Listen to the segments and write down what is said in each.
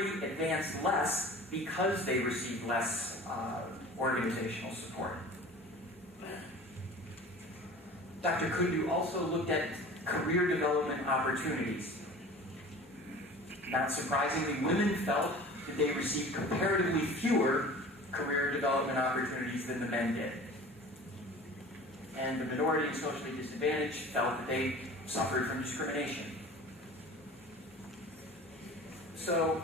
advance less because they receive less organizational support. Dr. Kundu also looked at career development opportunities. Not surprisingly, women felt that they received comparatively fewer career development opportunities than the men did. And the minority and socially disadvantaged felt that they suffered from discrimination. So,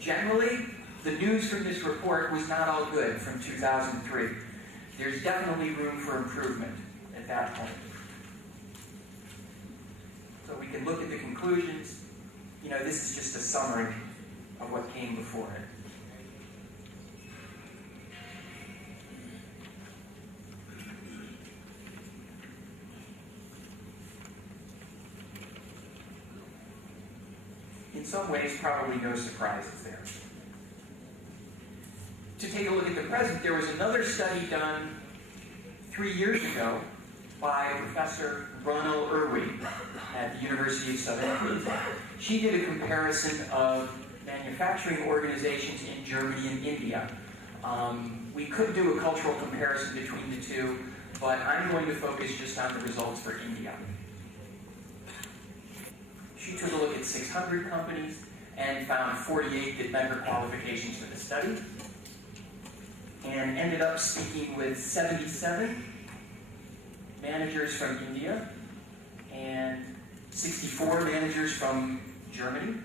generally, the news from this report was not all good from 2003. There's definitely room for improvement at that point. So we can look at the conclusions. You know, this is just a summary of what came before it. In some ways, probably no surprises there. To take a look at the present, there was another study done 3 years ago by Professor Ronald Irwin at the University of Southern Queensland. She did a comparison of manufacturing organizations in Germany and India. We could do a cultural comparison between the two, but I'm going to focus just on the results for India. She took a look at 600 companies and found 48 that met her qualifications for the study, and ended up speaking with 77 managers from India and 64 managers from Germany,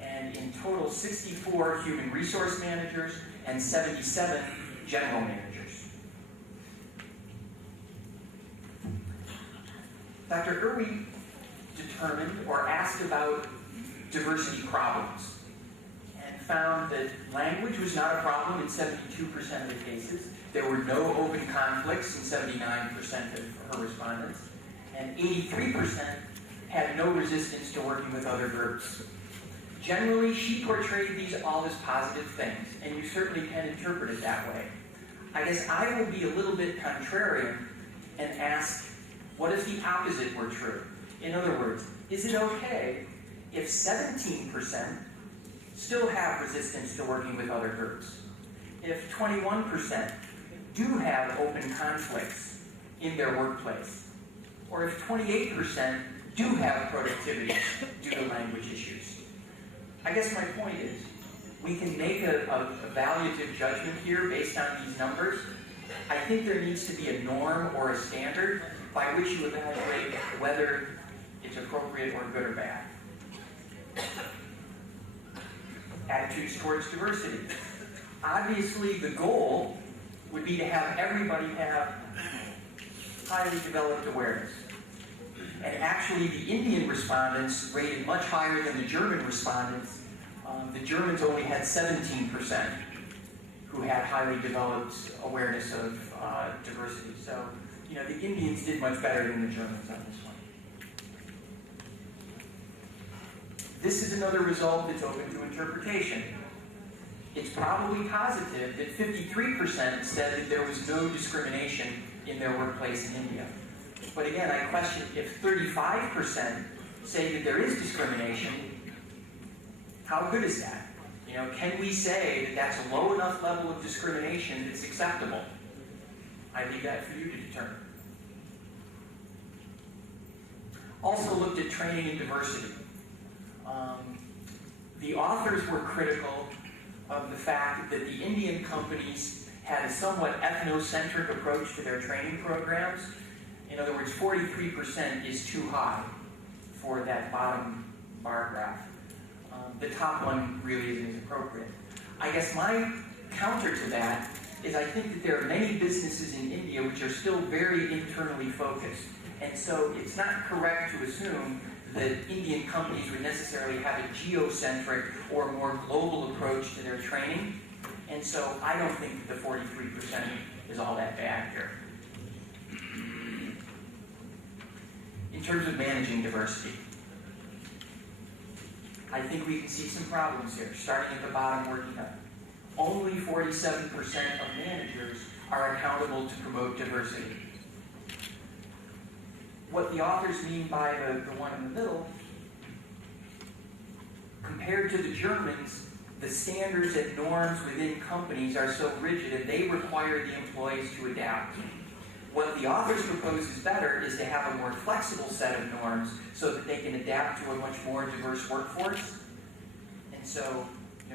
and in total 64 human resource managers and 77 general managers. Dr. Irwin determined or asked about diversity problems and found that language was not a problem in 72% of the cases. There were no open conflicts in 79% of her respondents, and 83% had no resistance to working with other groups. Generally, she portrayed these all as positive things, and you certainly can interpret it that way. I guess I will be a little bit contrarian and ask, what if the opposite were true? In other words, is it okay if 17% still have resistance to working with other groups? If 21% do have open conflicts in their workplace? Or if 28% do have productivity due to language issues? I guess my point is, we can make a evaluative judgment here based on these numbers. I think there needs to be a norm or a standard by which you evaluate whether it's appropriate or good or bad. Attitudes towards diversity. Obviously, the goal would be to have everybody have highly developed awareness. And actually, the Indian respondents rated much higher than the German respondents. The Germans only had 17% who had highly developed awareness of diversity. So, you know, the Indians did much better than the Germans on this one. This is another result that's open to interpretation. It's probably positive that 53% said that there was no discrimination in their workplace in India. But again, I question if 35% say that there is discrimination, how good is that? You know, can we say that that's a low enough level of discrimination that's acceptable? I leave that for you to determine. Also looked at training and diversity. The authors were critical of the fact that the Indian companies had a somewhat ethnocentric approach to their training programs. In other words, 43% is too high for that bottom bar graph. The top one really isn't as appropriate. I guess my counter to that is I think that there are many businesses in India which are still very internally focused. And so it's not correct to assume that Indian companies would necessarily have a geocentric or more global approach to their training. And so I don't think that the 43% is all that bad here. In terms of managing diversity, I think we can see some problems here, starting at the bottom, working up. Only 47% of managers are accountable to promote diversity. What the authors mean by the one in the middle compared to the Germans, the standards and norms within companies are so rigid and they require the employees to adapt. What the authors propose is better is to have a more flexible set of norms so that they can adapt to a much more diverse workforce. And so,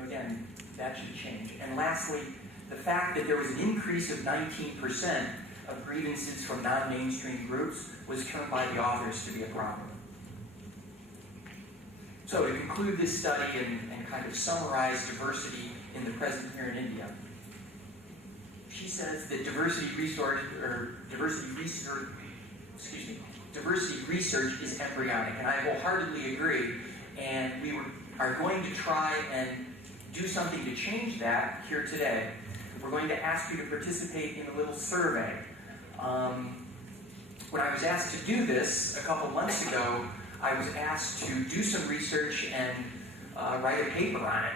again, that should change. And lastly, the fact that there was an increase of 19% of grievances from non-mainstream groups was termed by the authors to be a problem. So to conclude this study and kind of summarize diversity in the present here in India, she says that diversity research is embryonic, and I wholeheartedly agree. And we are going to try and do something to change that here today. We're going to ask you to participate in a little survey. When I was asked to do this a couple months ago, I was asked to do some research and write a paper on it.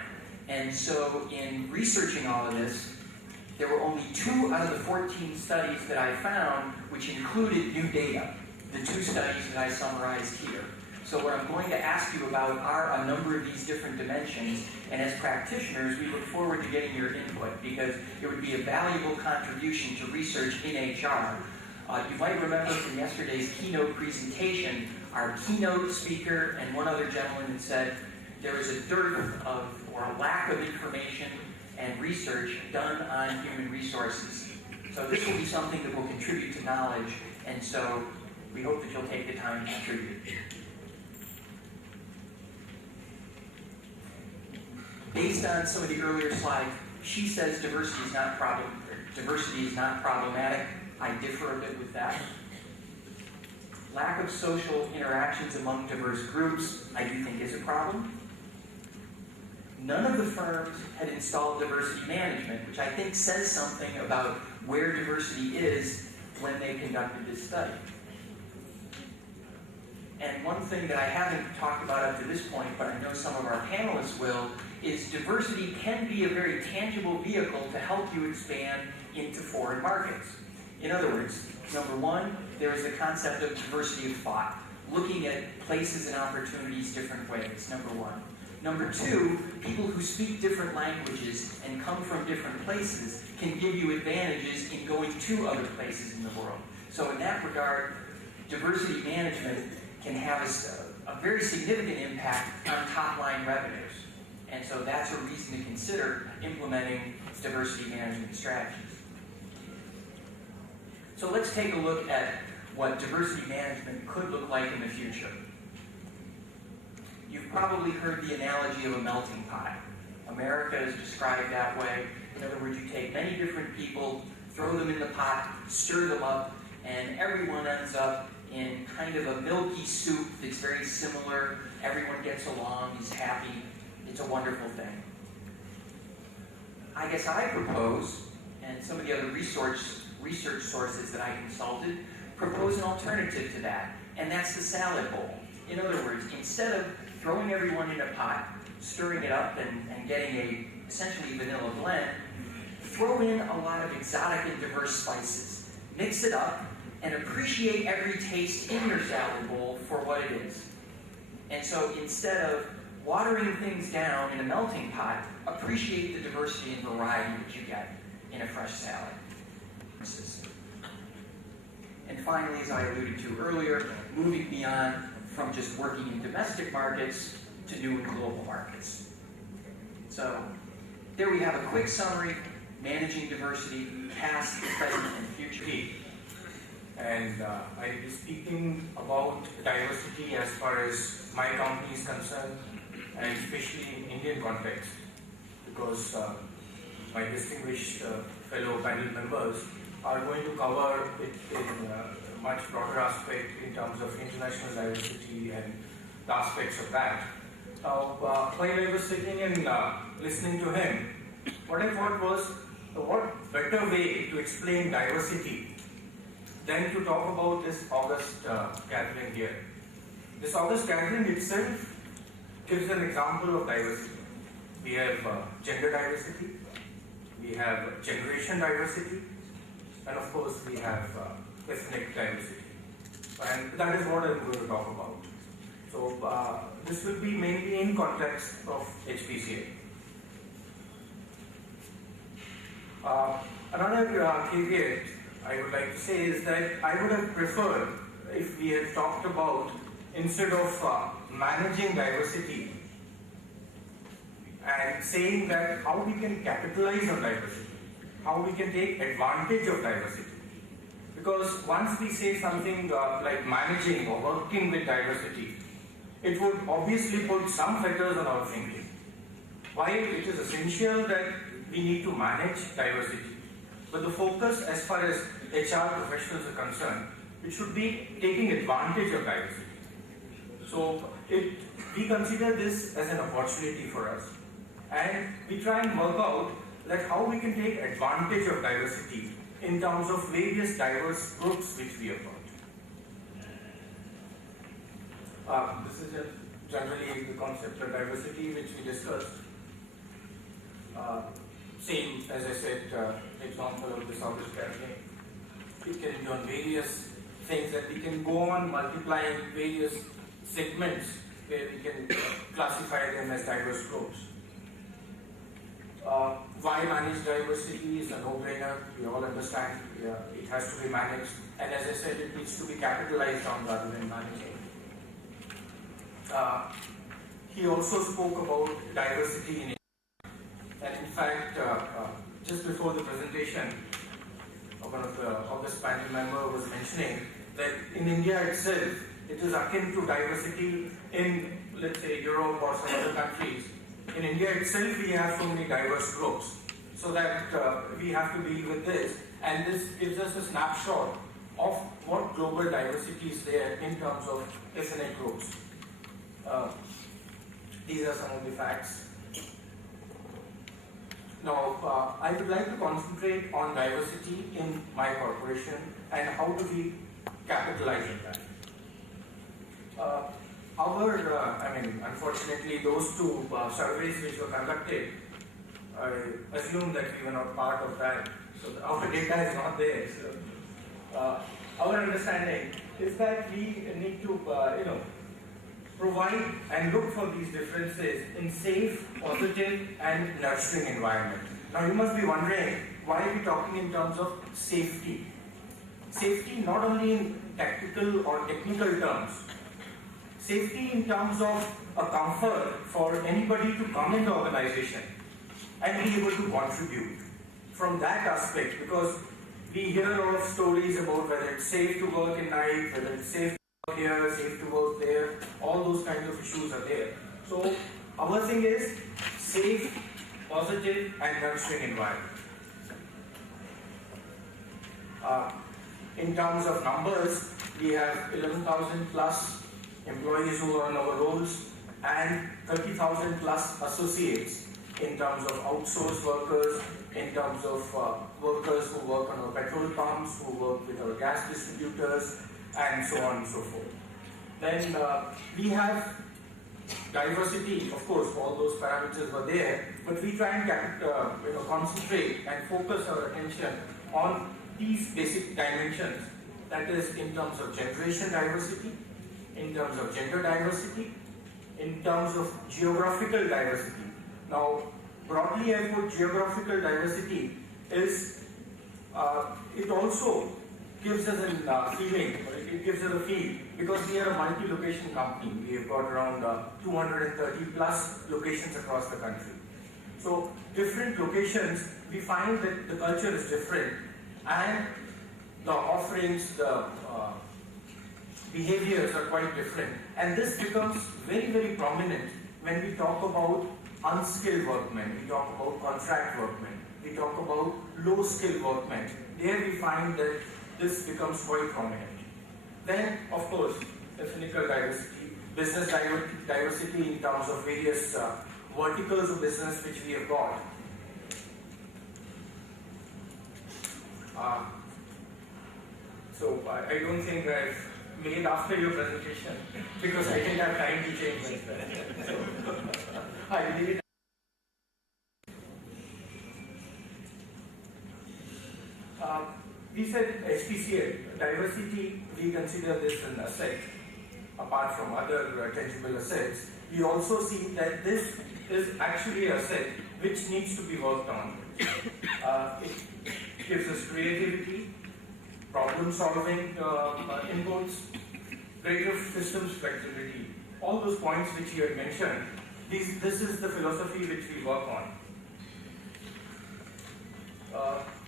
And so in researching all of this, there were only 2 out of the 14 studies that I found which included new data, the 2 studies that I summarized here. So what I'm going to ask you about are a number of these different dimensions, and as practitioners, we look forward to getting your input because it would be a valuable contribution to research in HR. You might remember from yesterday's keynote presentation, our keynote speaker and one other gentleman had said there is a dearth of, or a lack of information and research done on human resources. So this will be something that will contribute to knowledge, and so we hope that you'll take the time to contribute. Based on some of the earlier slides, she says diversity is not problematic. I differ a bit with that. Lack of social interactions among diverse groups, I do think is a problem. None of the firms had installed diversity management, which I think says something about where diversity is when they conducted this study. And one thing that I haven't talked about up to this point, but I know some of our panelists will, is diversity can be a very tangible vehicle to help you expand into foreign markets. In other words, number one, there is the concept of diversity of thought, looking at places and opportunities different ways, number one. Number two, people who speak different languages and come from different places can give you advantages in going to other places in the world. So in that regard, diversity management can have a very significant impact on top-line revenues. And so that's a reason to consider implementing diversity management strategies. So let's take a look at what diversity management could look like in the future. You've probably heard the analogy of a melting pot. America is described that way. In other words, you take many different people, throw them in the pot, stir them up, and everyone ends up in kind of a milky soup that's very similar. Everyone gets along, is happy. It's a wonderful thing. I guess I propose, and some of the other research sources that I consulted, propose an alternative to that, and that's the salad bowl. In other words, instead of throwing everyone in a pot, stirring it up, and getting a essentially vanilla blend, throw in a lot of exotic and diverse spices. Mix it up, and appreciate every taste in your salad bowl for what it is. And so instead of watering things down in a melting pot, appreciate the diversity and variety that you get in a fresh salad. And finally, as I alluded to earlier, moving beyond from just working in domestic markets to new and global markets. So there we have a quick summary, managing diversity, past, present, and future. And I'll be speaking about diversity as far as my company is concerned, and especially in Indian context, because my distinguished fellow panel members are going to cover it in a much broader aspect in terms of international diversity and the aspects of that. Now, while I was sitting and listening to him, what I thought was, what better way to explain diversity than to talk about this August gathering here. This August gathering itself gives an example of diversity. We have gender diversity, we have generation diversity, and of course we have ethnic diversity. And that is what I'm going to talk about. So this will be mainly in context of HPCA. Another caveat I would like to say is that I would have preferred if we had talked about, instead of managing diversity and saying that how we can capitalize on diversity, how we can take advantage of diversity. Because once we say something like managing or working with diversity, it would obviously put some fetters on our thinking. While it is essential that we need to manage diversity, but the focus as far as HR professionals are concerned, it should be taking advantage of diversity. So we consider this as an opportunity for us, and we try and work out that how we can take advantage of diversity in terms of various diverse groups which we have got. This is generally the concept of diversity which we discussed. Same as I said, example of the Southern campaign. It can be on various things that we can go on multiplying various segments where we can classify them as diverse groups. Why manage diversity is a no-brainer. We all understand it has to be managed, and as I said, it needs to be capitalized on rather than managing. He also spoke about diversity in India. And in fact, just before the presentation, one of the August panel member was mentioning that in India itself, it is akin to diversity in, let's say, Europe or some other countries. In India itself, we have so many diverse groups, so that we have to deal with this. And this gives us a snapshot of what global diversity is there in terms of ethnic groups. These are some of the facts. Now, I would like to concentrate on diversity in my corporation and how do we capitalize on that. Unfortunately, those two surveys which were conducted, I assume that we were not part of that, so our data is not there. So, our understanding is that we need to, provide and look for these differences in safe, positive, and nurturing environment. Now, you must be wondering, why are we talking in terms of safety? Safety not only in tactical or technical terms, safety in terms of a comfort for anybody to come in the organization and be able to contribute. From that aspect, because we hear a lot of stories about whether it's safe to work at night, whether it's safe to work here, safe to work there, all those kinds of issues are there. So our thing is safe, positive, and nurturing environment. In terms of numbers, we have 11,000 plus employees who are on our rolls and 30,000 plus associates in terms of outsourced workers, in terms of workers who work on our petrol pumps, who work with our gas distributors, and so on and so forth. Then we have diversity, of course, all those parameters were there, but we try and concentrate and focus our attention on these basic dimensions, that is in terms of generation diversity, in terms of gender diversity, in terms of geographical diversity. Now, broadly I put geographical diversity is, it also gives us a feeling, it gives us a feel, because we are a multi-location company. We have got around 230 plus locations across the country. So, different locations, we find that the culture is different, and the offerings, the behaviors are quite different. And this becomes very, very prominent when we talk about unskilled workmen, we talk about contract workmen, we talk about low-skilled workmen. There we find that this becomes quite prominent. Then, of course, ethnical diversity, business diversity in terms of various verticals of business which we have got. So I don't think I've made after your presentation because I didn't have time to change my so I leave it. We said HPCA, diversity, we consider this an asset. apart from other tangible assets, we also see that this is actually an asset which needs to be worked on. It gives us creativity, problem solving inputs, greater systems flexibility. All those points which you had mentioned, this is the philosophy which we work on.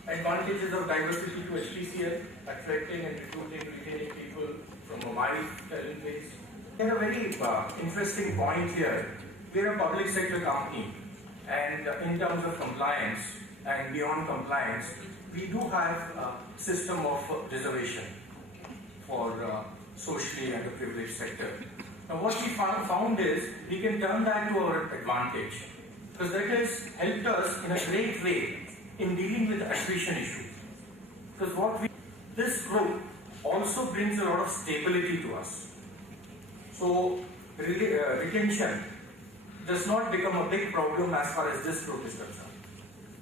Advantages of diversity to HPCL, attracting and recruiting, retaining people from a wide talent base. There's a very interesting point here. We're a public sector company, and in terms of compliance and beyond compliance, we do have a system of reservation for socially underprivileged sector. Now what we found is we can turn that to our advantage, because that has helped us in a great way in dealing with attrition issues. Because this group also brings a lot of stability to us. So retention does not become a big problem as far as this group is concerned.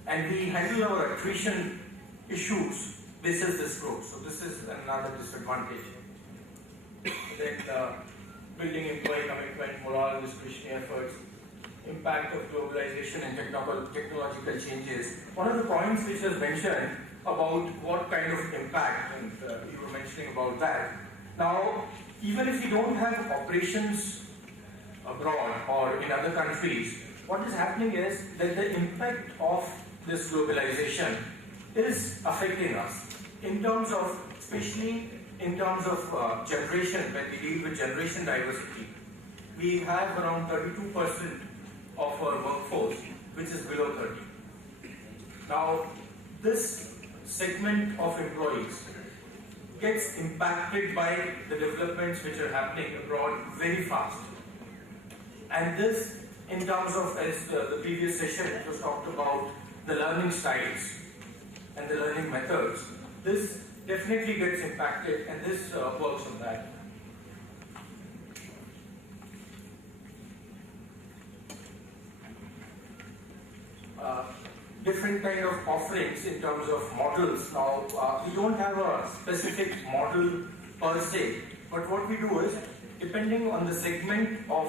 And we handle our attrition issues basis this group. So this is another disadvantage. Then building employee commitment, morale, discretionary efforts, impact of globalization and technological changes. One of the points which was mentioned about what kind of impact, and you were mentioning about that. Now, even if we don't have operations abroad or in other countries, what is happening is that the impact of this globalization is affecting us in terms of, especially in terms of generation. When we deal with generation diversity, we have around 32% of our workforce which is below 30. Now, this segment of employees gets impacted by the developments which are happening abroad very fast. And this, in terms of, as the previous session it was talked about, the learning styles and the learning methods, this definitely gets impacted, and this works on that. Different kind of offerings in terms of models. Now, we don't have a specific model per se, but what we do is, depending on the segment of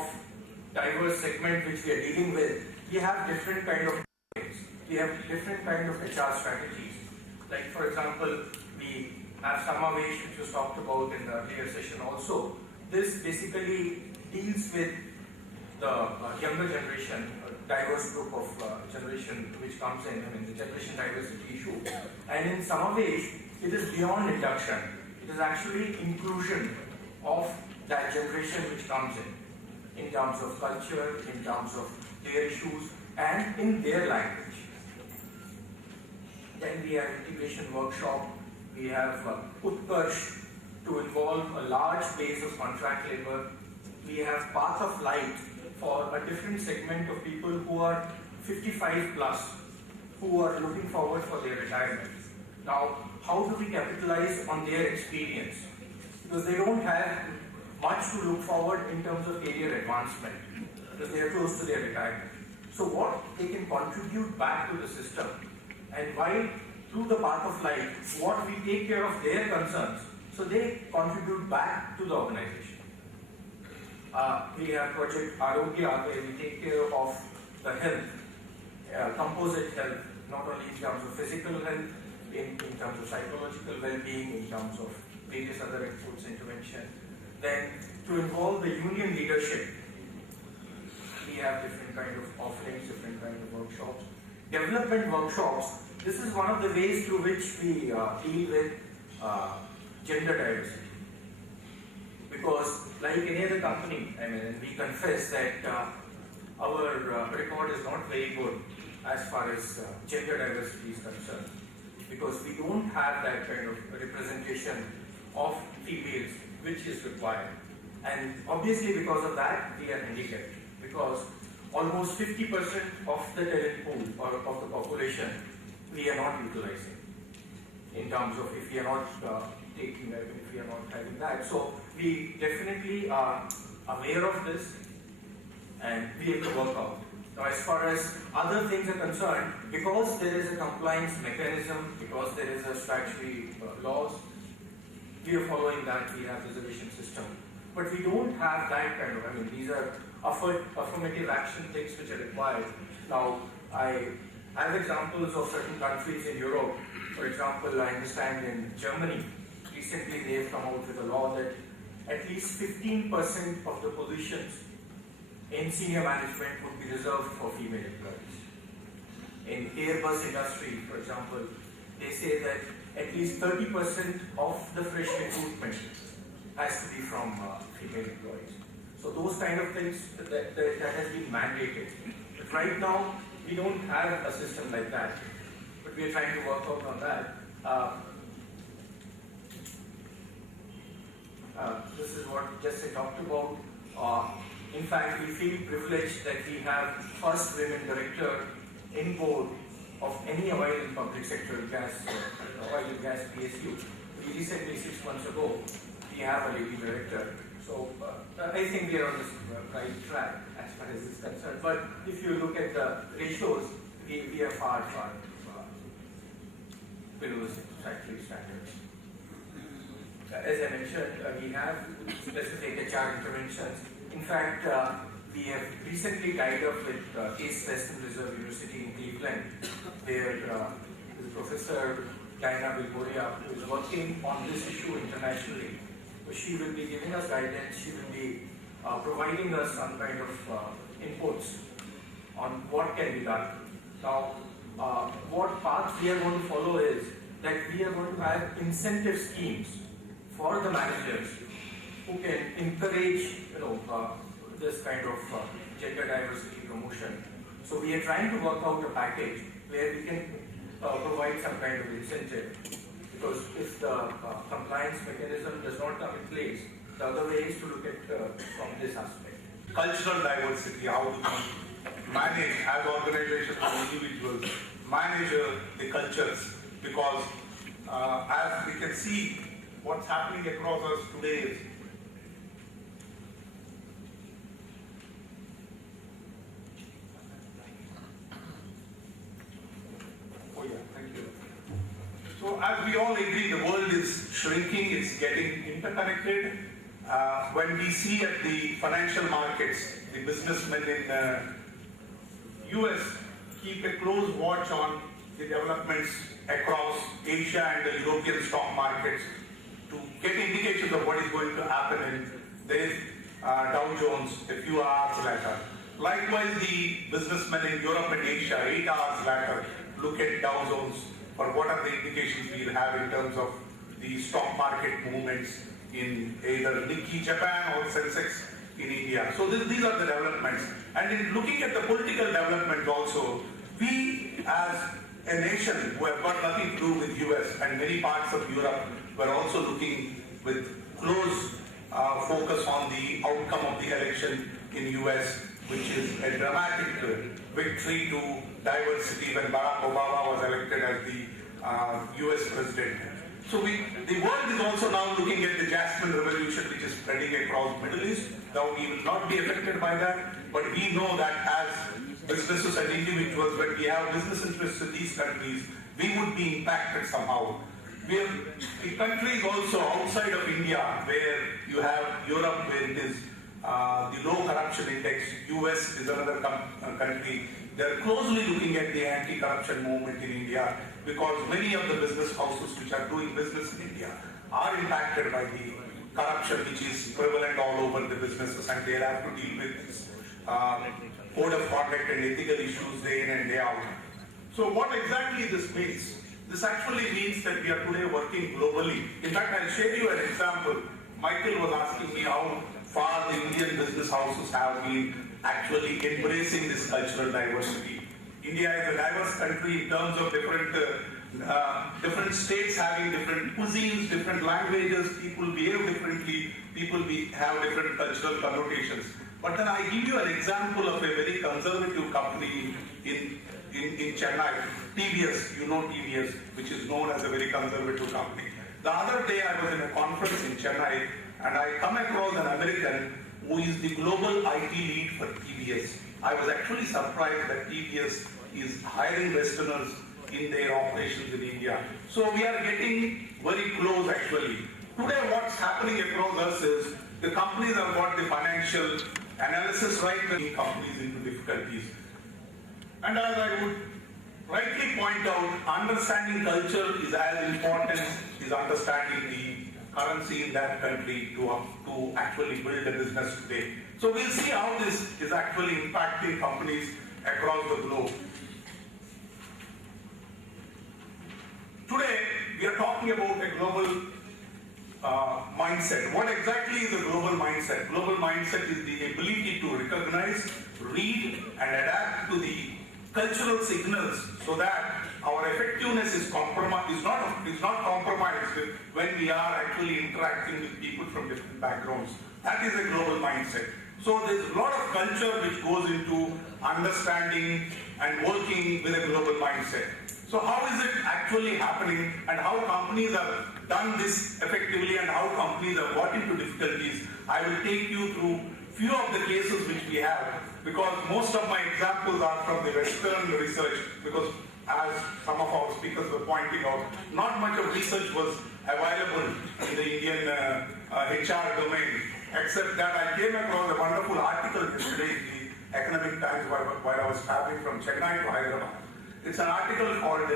diverse segment which we are dealing with, we have different kind of offerings. We have different kind of HR strategies. Like, for example, we have summer wage, which was talked about in the earlier session also. This basically deals with the younger generation, a diverse group of generation which comes in, the generation diversity issue. And in summer wage, it is beyond induction. It is actually inclusion of that generation which comes in terms of culture, in terms of their issues, and in their language. Then we have integration workshop. We have Utkarsh to involve a large base of contract labor. We have Path of Light for a different segment of people who are 55 plus, who are looking forward for their retirement. Now, how do we capitalize on their experience? Because they don't have much to look forward in terms of career advancement, because they are close to their retirement. So what they can contribute back to the system, and while through the Path of Light, what we take care of their concerns, so they contribute back to the organization. We have Project Arogya, where we take care of the health, composite health, not only in terms of physical health, in terms of psychological well-being, in terms of various other inputs, intervention. Then to involve the union leadership, we have different kind of offerings, different kind of workshops. Development workshops, this is one of the ways through which we deal with gender diversity. Because like any other company, we confess that our record is not very good as far as gender diversity is concerned. Because we don't have that kind of representation of females which is required. And obviously because of that, we are handicapped. Because almost 50% of the talent pool or of the population, we are not utilizing in terms of if we are not taking that, if we are not having that. So we definitely are aware of this and we have to work out. Now as far as other things are concerned, because there is a compliance mechanism, because there is a statutory laws, we are following that, we have reservation system. But we don't have that kind of, I mean, these are affirmative action things which are required. Now, I have examples of certain countries in Europe. For example, I understand in Germany, recently they've come out with a law that at least 15% of the positions in senior management would be reserved for female employees. In Airbus industry, for example, they say that at least 30% of the fresh recruitment has to be from female employees. So those kind of things that has been mandated. But right now, we don't have a system like that. But we are trying to work out on that. This is what just I talked about. In fact, we feel privileged that we have first women director in board of any oil and public sector gas, oil and gas PSU. We recently, 6 months ago, we have a lady director. So I think we are on the right track as far as this is concerned. But if you look at the ratios, we are far below the statutory standards. As I mentioned, we have specific HR interventions. In fact, we have recently tied up with East Western Reserve University in Cleveland, where Professor Diana Bilboria, who is working on this issue internationally. So she will be giving us guidance, she will be providing us some kind of inputs on what can be done. Now, what path we are going to follow is that we are going to have incentive schemes for the managers who can encourage, this kind of gender diversity promotion. So we are trying to work out a package where we can provide some kind of incentive. Because if the compliance mechanism does not come in place, the other way is to look at from this aspect. Cultural diversity, how do we manage as organizations and individuals, manage the cultures, because as we can see, what's happening across us today is so as we all agree, the world is shrinking, it's getting interconnected. When we see at the financial markets, the businessmen in US keep a close watch on the developments across Asia and the European stock markets to get indications of what is going to happen in the Dow Jones a few hours later. Likewise, the businessmen in Europe and Asia, 8 hours later, look at Dow Jones for what are the indications we'll have in terms of the stock market movements in either Nikkei Japan or Sensex in India. So these are the developments. And in looking at the political development also, we as a nation who have got nothing to do with US and many parts of Europe were also looking with close focus on the outcome of the election in US, which is a dramatic victory to diversity when Barack Obama was elected as the US president. So the world is also now looking at the Jasmine Revolution, which is spreading across the Middle East. Now we will not be affected by that, but we know that as businesses and individuals, when we have business interests in these countries, we would be impacted somehow. The countries also outside of India, where you have Europe, where it is the low corruption index, US is another country. They're closely looking at the anti-corruption movement in India because many of the business houses which are doing business in India are impacted by the corruption which is prevalent all over the businesses, and they have to deal with this code of conduct and ethical issues day in and day out. So what exactly this means? This actually means that we are today working globally. In fact, I'll share you an example. Michael was asking me how far the Indian business houses have been actually embracing this cultural diversity. India is a diverse country in terms of different states having different cuisines, different languages, people behave differently, people have different cultural connotations. But then I give you an example of a very conservative company in Chennai, TVS, you know TVS, which is known as a very conservative company. The other day I was in a conference in Chennai and I come across an American who is the global IT lead for TVS. I was actually surprised that TVS is hiring Westerners in their operations in India. So we are getting very close actually. Today what's happening across us is The companies have got the financial analysis right, the companies into difficulties. And as I would rightly point out, understanding culture is as important as understanding the currency in that country to actually build a business today. So we'll see how this is actually impacting companies across the globe. Today, we are talking about a global mindset. What exactly is a global mindset? Global mindset is the ability to recognize, read, and adapt to the cultural signals so that our effectiveness is not compromised when we are actually interacting with people from different backgrounds. That is a global mindset. So there's a lot of culture which goes into understanding and working with a global mindset. So how is it actually happening, and how companies have done this effectively, and how companies have got into difficulties? I will take you through few of the cases which we have, because most of my examples are from the Western research, because as some of our speakers were pointing out, not much of research was available in the Indian HR domain, except that I came across a wonderful article yesterday in the Economic Times while I was traveling from Chennai to Hyderabad. It's an article called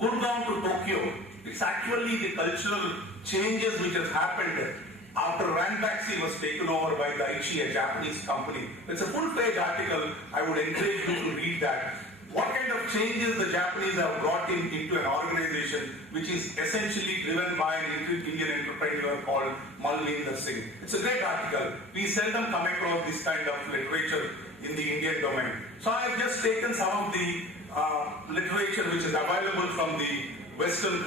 Gurgaon to Tokyo. It's actually the cultural changes which has happened after Ranbaxy was taken over by Daiichi, a Japanese company. It's a full-page article. I would encourage you to read that. What kind of changes the Japanese have brought into an organization which is essentially driven by an Indian entrepreneur called Malvinder Singh. It's a great article. We seldom come across this kind of literature in the Indian domain. So I have just taken some of the literature which is available from the Western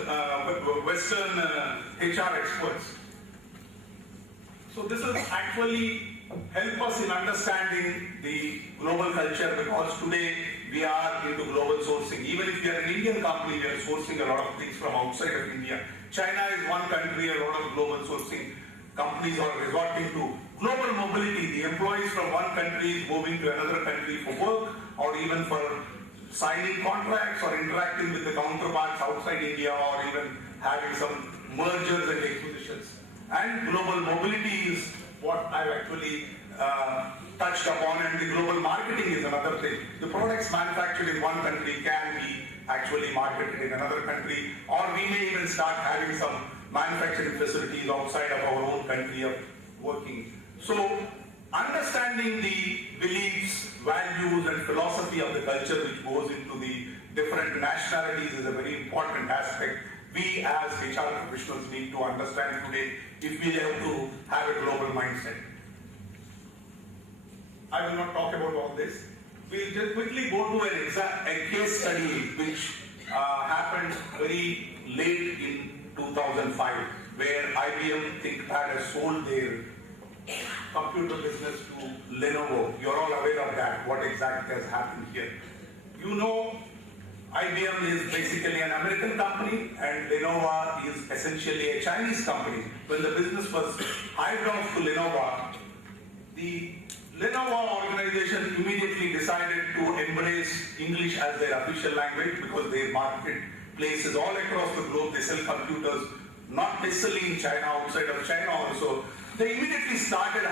HR experts. So this will actually help us in understanding the global culture, because today we are into global sourcing. Even if we are an Indian company, we are sourcing a lot of things from outside of India. China is one country, a lot of global sourcing companies are resorting to. Global mobility, the employees from one country is moving to another country for work, or even for signing contracts or interacting with the counterparts outside India, or even having some mergers and acquisitions. And global mobility is what I've actually touched upon, and the global marketing is another thing. The products manufactured in one country can be actually marketed in another country, or we may even start having some manufacturing facilities outside of our own country of working. So understanding the beliefs, values, and philosophy of the culture which goes into the different nationalities is a very important aspect we as HR professionals need to understand today if we have to have a global mindset. I will not talk about all this. We'll just quickly go to a case study which happened very late in 2005, where IBM ThinkPad has sold their computer business to Lenovo. You're all aware of that, what exactly has happened here. You know, IBM is basically an American company, and Lenovo is essentially a Chinese company. When the business was hived off to Lenovo, the Lenovo organization immediately decided to embrace English as their official language, because their marketplace is all across the globe. They sell computers, not necessarily in China, outside of China also. They immediately started